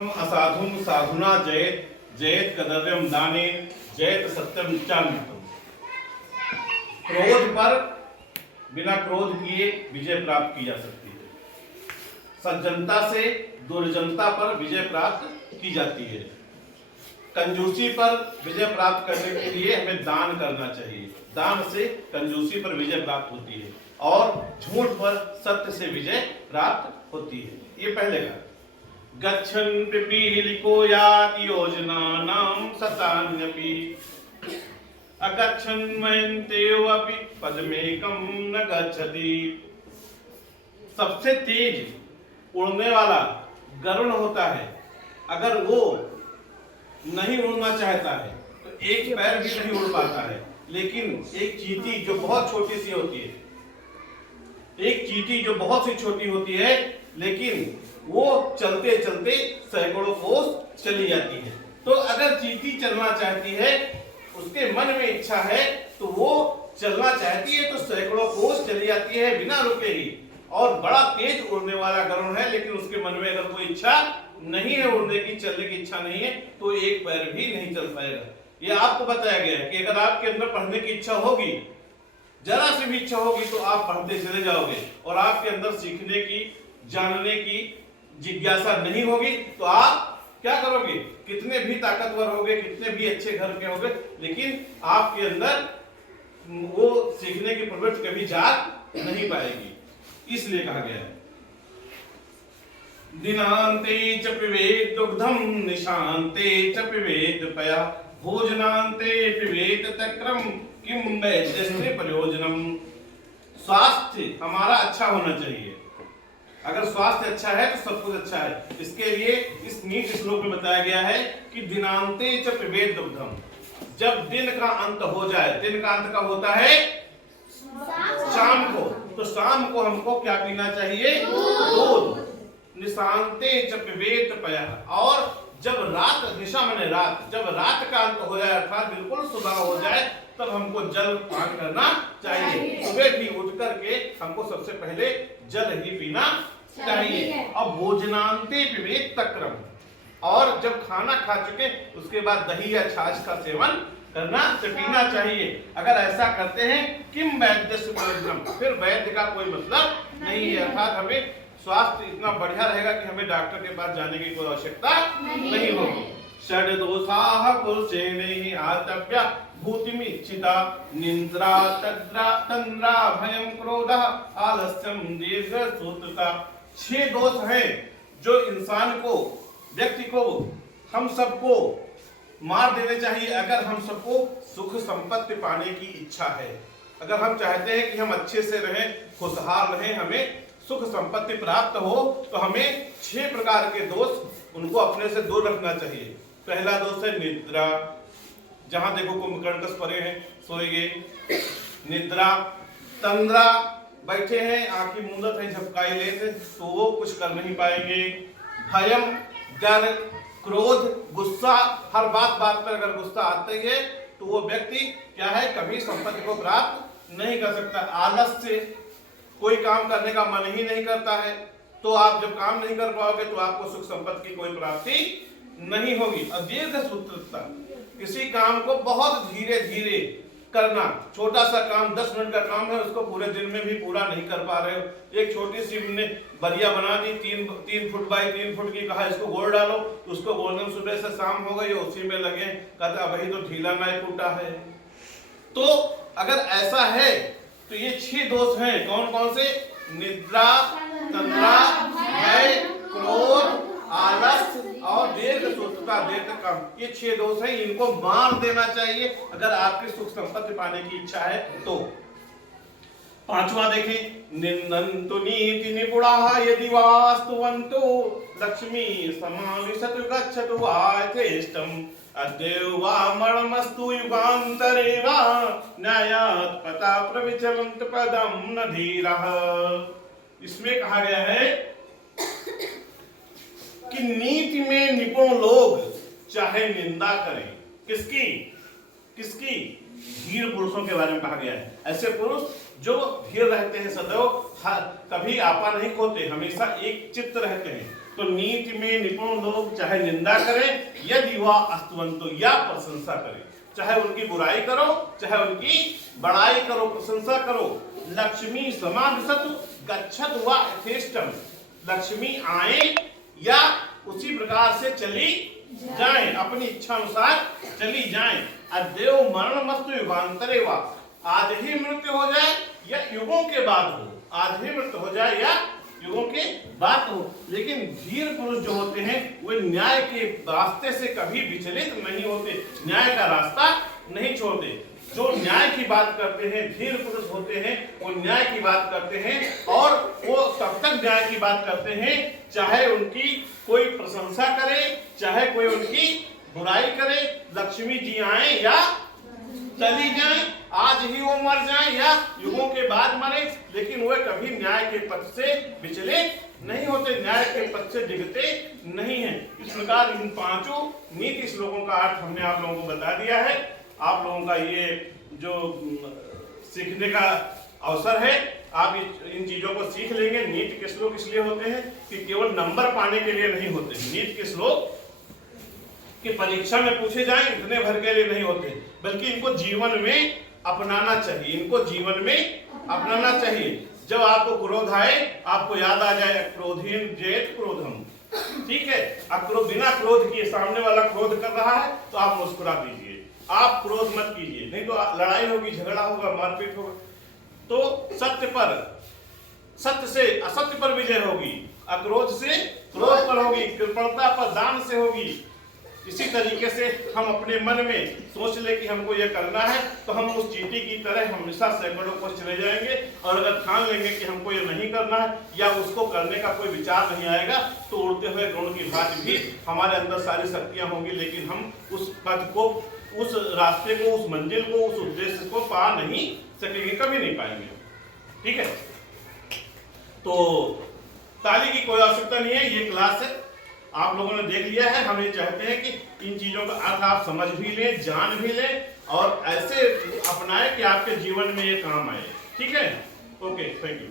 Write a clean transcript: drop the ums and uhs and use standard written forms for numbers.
असाधुम साधुना जयेत जयेत कदर्यम दाने जयेत सत्यम चान्वितम। क्रोध पर बिना क्रोध किए विजय प्राप्त की जा सकती है। सज्जनता से दुर्जनता पर विजय प्राप्त की जाती है। कंजूसी पर विजय प्राप्त करने के लिए हमें दान करना चाहिए। दान से कंजूसी पर विजय प्राप्त होती है और झूठ पर सत्य से विजय प्राप्त होती है। ये पहले का गच्छन् पिपीलिको याति योजनानां शतान्यपि अगच्छन् मयन्तेऽपि पदमेकं न गच्छति। सबसे तेज उड़ने वाला गरुड़ होता है। अगर वो नहीं उड़ना चाहता है तो एक पैर भी नहीं उड़ पाता है। लेकिन एक चींटी जो बहुत छोटी सी होती है, एक चींटी जो बहुत सी छोटी होती है, लेकिन वो चलते चलते सैकड़ों कोस चली जाती है। तो अगर चींटी चलना चाहती है, उसके मन में इच्छा है, तो वो चलना चाहती है तो सैकड़ों कोस चली जाती है बिना रुके ही। और बड़ा तेज उड़ने वाला गरुड़ है, लेकिन उसके मन में अगर कोई इच्छा नहीं है उड़ने की, चलने की इच्छा नहीं है, तो एक पैर भी नहीं चल पाएगा। ये आपको बताया गया है कि अगर आपके अंदर पढ़ने की इच्छा होगी, जरा सी भी इच्छा होगी, तो आप पढ़ते चले जाओगे। और आपके अंदर सीखने की, जानने की जिज्ञासा नहीं होगी तो आप क्या करोगे? कितने भी ताकतवर होगे, कितने भी अच्छे घर के होगे, लेकिन आपके अंदर वो सीखने की प्रवृत्ति कभी जाग नहीं पाएगी। इसलिए कहा गया है दिनांते च पिबेत दुग्धम निशांते च पिबेत पया भोजनांते पिबेत तक्रम किम वैद्यस्ते प्रयोजनम। स्वास्थ्य हमारा अच्छा होना चाहिए। अगर स्वास्थ्य अच्छा है तो सब कुछ अच्छा है। इसके लिए इस नीच श्लोक में बताया गया है कि दिनांते च पिबेत दुग्धम। जब दिन का अंत हो जाए, दिन का अंत कब होता है? शाम को। तो शाम को हमको क्या पीना चाहिए? दूध। निशांते च पिबेत पयः। और जब रात, निशा माने रात, जब रात का अंत हो जाए, अर्थात बिल्कुल सुबह हो जाए, तब हमको जल पान करना चाहिए। सुबह भी उठ करके हमको सबसे पहले जल ही पीना चाहिए। और भोजनांते पिबेत तक्रम। और जब खाना खा चुके उसके बाद दही या छाछ का सेवन करना पीना चाहिए। अगर ऐसा करते हैं किम वैद्यस्य प्रयोजनम, फिर वैद्य का कोई मतलब नहीं है। अर्थात हमें स्वास्थ्य इतना बढ़िया रहेगा कि हमें डॉक्टर के पास जाने की कोई आवश्यकता नहीं होगी। षड दोषाः पुरुषेण आतव्या भूतिमिच्छिता निद्रा तद्रा तंद्रा भयं क्रोधः आलस्यम दीर्घसूत्रता। 6 दोष हैं जो इंसान को, व्यक्ति को, हम सबको मार देने चाहिए अगर हम सबको सुख संपत्ति पाने की इच्छा है। अगर हम चाहते हैं कि हम अच्छे से रहें, खुशहाल रहें, हमें सुख संपत्ति प्राप्त हो, तो हमें 6 प्रकार के दोष, उनको अपने से दूर रखना चाहिए। पहला दोष है निद्रा। जहां देखो कुंभकर्ण कस परे हैं, सोएंगे। निद्रा। तंद्रा, बैठे हैं, आंखें मूंदत है, झपकाई लेते, तो वो कुछ कर नहीं पाएंगे। भयम, डर। क्रोध, गुस्सा, हर बात बात पर अगर गुस्सा आता ही है तो वो व्यक्ति क्या है, कभी संपत्ति को प्राप्त नहीं कर सकता। आलस्य, कोई काम करने का मन ही नहीं करता है, तो आप जब काम नहीं कर पाओगे तो आपको सुख संपत्ति की कोई प्राप्ति नहीं होगी। और दीर्घसूत्रता, किसी काम को बहुत धीरे धीरे करना। छोटा सा काम, 10 मिनट का काम है, उसको पूरे दिन में भी पूरा नहीं कर पा रहे हो। एक छोटी सी हमने बरिया बना दी, 3 फुट बाई 3 फुट की, कहा इसको गोल डालो, उसको गोलने में सुबह से शाम हो गई, उसी में लगे, कहता वही तो ढीला नहीं टूटा है। तो अगर ऐसा है तो ये 6 दोष हैं। कौन कौन से? निद्रा, तंद्रा, भय, क्रोध, आलस्य और दीर्घसूत्रता, दीर्घकाम। ये 6 दोष हैं, इनको मार देना चाहिए अगर आपकी सुख संपत्ति पाने की इच्छा है तो। 5वां देखें, निन्दन्तु नीति निपुणाः यदि वास्तुवन्तु लक्ष्मी समाविशतु गच्छतु वायथेष्टम् अद्यैव वा मरणमस्तु युगान्तरे वा न्यायात् पता प्रविचलन्त पदं न धीरः। इसमें कहा गया है कि नीति में निपुण लोग चाहे निंदा करें, किसकी? किसकी? धीर पुरुषों के बारे में कहा गया है। ऐसे पुरुष जो धीर रहते हैं, सदैव कभी आपा नहीं खोते, हमेशा एक चित्त रहते हैं। तो नीति में निपुण लोग चाहे निंदा करें, यदि वह स्तुवंतो या प्रशंसा करें, चाहे उनकी बुराई करो, चाहे उनकी बड़ाई करो, प्रशंसा करो। लक्ष्मी समाविशतु गच्छतु वा यथेष्टम, लक्ष्मी आए या उसी प्रकार से चली जाएं, अपनी इच्छा अनुसार चली जाएं। अद्यो मरण मस्तु युगांतरे वा, आज ही मृत्यु हो जाए या युगों के बाद हो, आज ही मृत्यु हो जाए या युगों के बाद हो। लेकिन धीर पुरुष जो होते हैं वे न्याय के रास्ते से कभी विचलित नहीं होते, न्याय का रास्ता नहीं छोड़ते। जो न्याय की बात करते हैं, धीर पुरुष होते हैं, वो न्याय की बात करते हैं और वो तब तक न्याय की बात करते हैं चाहे उनकी कोई प्रशंसा करे, चाहे कोई उनकी बुराई करे। लक्ष्मी जी आए या चली जाए, आज ही वो मर जाए या युगों के बाद मरे, लेकिन वे कभी न्याय के पथ से विचलित नहीं होते, न्याय के पथ से डिगते नहीं है। इस प्रकार इन पांचों नीति श्लोकों का अर्थ हमने आप लोगों को बता दिया है। आप लोगों का ये जो सीखने का अवसर है, आप इन चीजों को सीख लेंगे। नीति के श्लोक इसलिए होते हैं कि केवल नंबर पाने के लिए नहीं होते, नीति के श्लोक कि परीक्षा में पूछे जाएं इतने भर के लिए नहीं होते, बल्कि इनको जीवन में अपनाना चाहिए, इनको जीवन में अपनाना चाहिए। जब आपको क्रोध आए, आपको याद आ जाए क्रोधीन जेत क्रोधम, ठीक है। बिना क्रोध किए सामने वाला क्रोध कर रहा है तो आप मुस्कुरा दीजिए, आप क्रोध मत कीजिए, नहीं तो लड़ाई होगी, झगड़ा होगा, मारपीट होगा। तो सत्य से असत्य पर विजय होगी, अक्रोध से क्रोध पर होगी, कृपणता पर दान से होगी। इसी तरीके से हम अपने मन में सोच ले कि हमको ये करना है, तो हम उस चींटी की तरह हमेशा सैकड़ों को चले जाएंगे। और अगर ठान लेंगे कि हमको ये नहीं करना है या उसको करने का कोई विचार नहीं आएगा, तो उड़ते हुए गरुड़ की भांति भी हमारे अंदर सारी शक्तियां होंगी, लेकिन हम उस पद को, उस रास्ते को, उस मंजिल को, उस उद्देश्य को पा नहीं सकेंगे, कभी नहीं पाएंगे। ठीक है, तो ताली की कोई आवश्यकता नहीं है, ये क्लास है, आप लोगों ने देख लिया है। हम ये चाहते हैं कि इन चीजों का अर्थ आप समझ भी लें, जान भी लें और ऐसे अपनाएं कि आपके जीवन में ये काम आए। ठीक है, ओके, थैंक यू।